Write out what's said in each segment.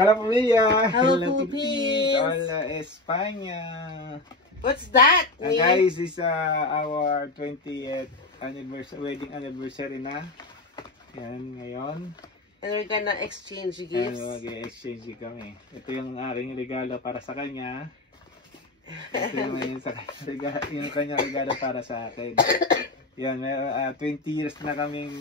Hola familia. Hello Philippines. Hola España. What's that? Guys, this is our 20th anniversary, wedding anniversary na. Yan ngayon. And we're gonna exchange gifts. And mag-exchange kami. Ito yung aking regalo para sa kanya. Ito yung kanyang regalo para sa akin. Yan, 20 years na kaming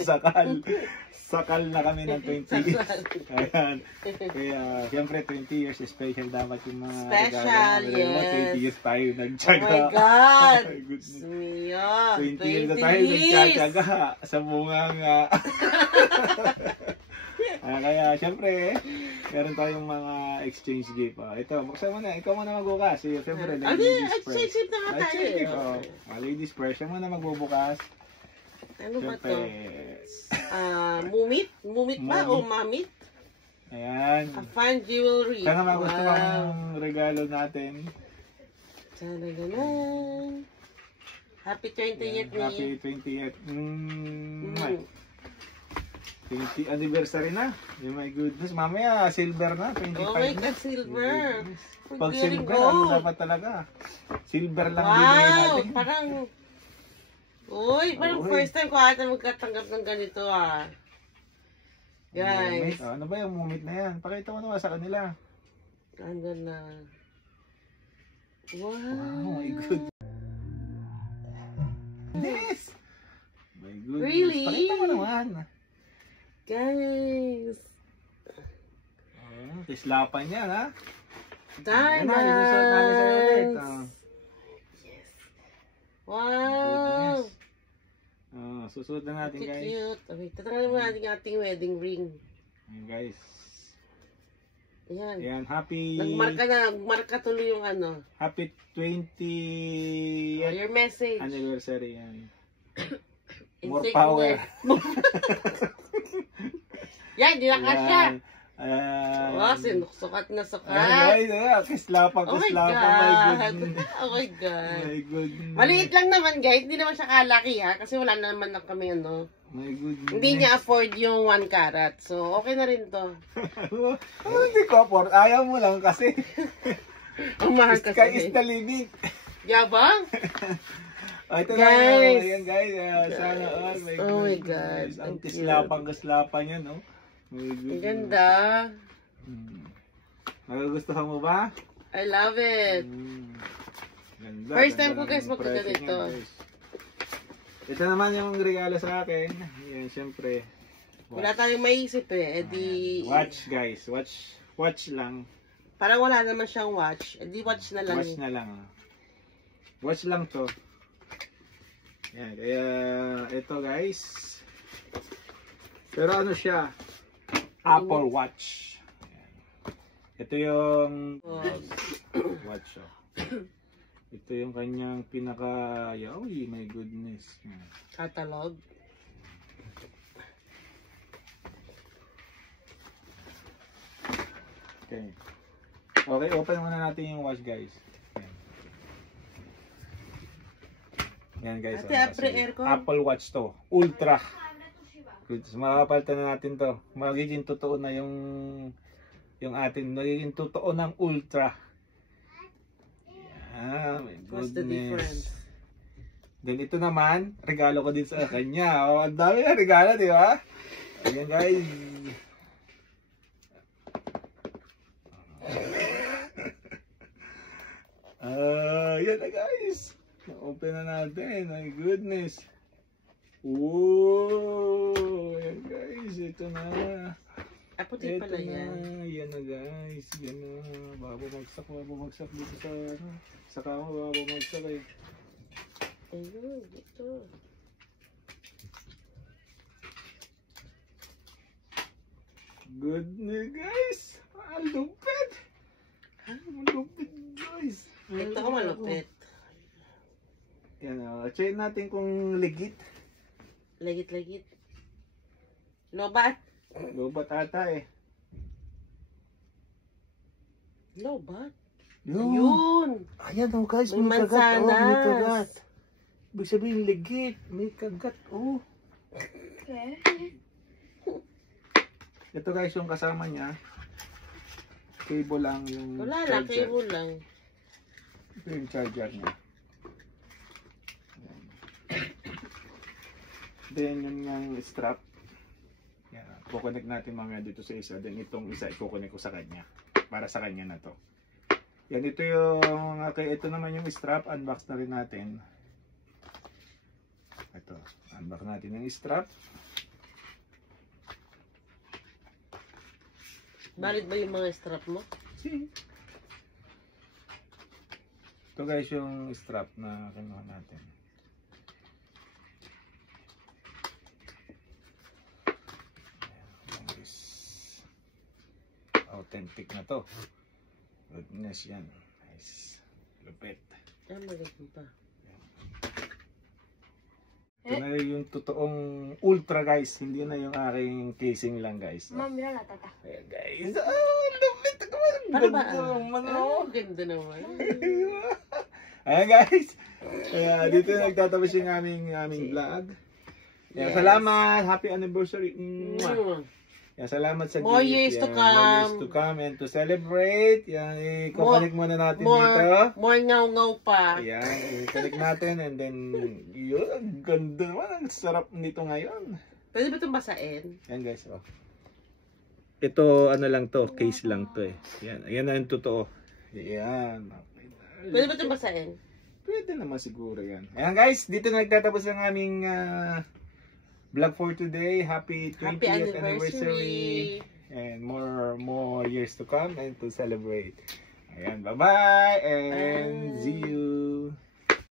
sakal? Sakal na kami ng 20 years. Ayan. Kaya, siyempre 20 years special dapat yung mga special, yes. 20 years tayo nagtsaga. Oh my God! Oh my goodness. 20 years na tayo nagtsaga sa bunganga. Kaya, siyempre, meron tayong mga exchange gift. Ito, buksan mo na. Ikaw muna magbukas. Siyempre, ladies first. Exchange gift naman tayo. Ladies first. Siya muna magbubukas. Ano ba to? Mumit? Mumit ba o mamit? Ayan. A fine jewelry. Sana magustuhan ang regalo natin. Sana ganun. Happy 20th. Happy 20th. 20 anniversary na. Oh my goodness. Mamaya, silver na. 25 oh my God, silver. Pag silver, ano dapat talaga? Silver lang bibigyan natin. Parang... Uy, parang first time ko ata magkatanggap ng ganito Guys. Ano ba yung mumit na yan? Pakita mo naman sa kanila. Ano na. Wow. Wow, my goodness. Yes! My goodness. Really? Pakita mo naman. Guys. Tislapan yan, ha? Diamonds. Yes. Wow. Susunod na natin, guys. Cute. Okay, tatanggalin mo natin yung ating wedding ring. Ayan, guys. Ayan. Ayan, happy... Nagmarka tuloy yung ano. Happy 20th your message. Anniversary. Yan. More Take power. Yan, di na kasya. Sukat na sukat. Kislapang, oh my kislapang. God. Oh my God. My goodness. Maliit lang naman, guys. Hindi naman siya kalaki, ha. Kasi wala naman na kami, ano. My goodness. Hindi niya afford yung 1 carat. So, okay na rin to. Hindi ko afford. Ayaw mo lang kasi. Ang mahal kasi. Sky is the limit. Yabang? Ito guys. Na. Ayan, guys. Sana all. Oh my God. Ang kislapang yan, no? Ang ganda. Nagugustuhan mo ba? I love it. Ganda, first time ko guys magkita dito. Ito naman yung regalo sa akin. Yan, syempre. Wala tayong maisip watch guys. Watch lang. Parang wala naman siyang watch. Watch na lang. Watch na lang. Watch lang to. Yan, kaya ito guys. Pero ano siya? Apple Watch. Ayan. Ito yung watch. Ito yung kanyang pinaka... Oh, my goodness. Catalog. Okay. Okay, open muna natin yung watch, guys. Yan guys. Apple Watch to. Ultra. Good. So, makakapalitan na natin to. Magiging totoo na yung atin. Magiging totoo ng Ultra. Yeah, my goodness. What's the difference? Then ito naman, regalo ko din sa kanya. Oh, ang dami na regalo, di ba? Ayan guys. Yan na guys. Open na natin. My goodness. Whoa! Ayan guys, ito na. Puti pala yan. Yan na guys. Yan na. Bumagsak dito sa ano. Sa kama, bumagsak eh. Ayun, ito. Good na guys. Ang lupit. Ang lupit guys. Ito ko malupit. Yan o. Check natin kung legit. Legit. Lobat. Lobat ata eh. Lobat? Yun. Ayan o guys. May mansanas. May kagat. Ibig sabihin legit. May kagat. Oh. Ito guys yung kasama niya. Cable lang yung Wala lang, cable lang. Ito yung charger niya. Then yung strap. Yan. Kukonek natin mga dito sa isa. Then itong isa ikukonek ko sa kanya. Para sa kanya na to. Yan, ito yung, okay, ito naman yung strap. Unbox na rin natin. Ito, unbox natin yung strap. Valid ba yung mga strap mo? See? Ito guys yung strap na kinuha natin. Authentic na to. Goodness yan. Nice. Lupit. Maganda pa. Ito na yung totoong ultra guys. Hindi na yung aking casing lang guys. Mami na tata. Ayan guys. Lupit. Ganda naman. Ganda naman. Ayan guys. Kaya dito nagtatapos yung aming vlog. Kaya salamat. Happy anniversary. Yan, salamat sa more gift. years yan, to come. More years to come and to celebrate. Yan, i-connect muna natin dito. More ngaw-ngaw pa. Yan, i-connect natin and then, yun, ganda naman. Ang sarap nito ngayon. Pwede ba itong basain? Yan guys, oh. Ito, ano lang to, case lang to eh. Yan, yan na yung totoo. Yan. Pwede ba itong basain? Pwede naman siguro yan. Ayan guys, dito na nagtatapos ang aming vlog for today. Happy 20th anniversary. And more years to come and to celebrate. Ayan, bye-bye and see you.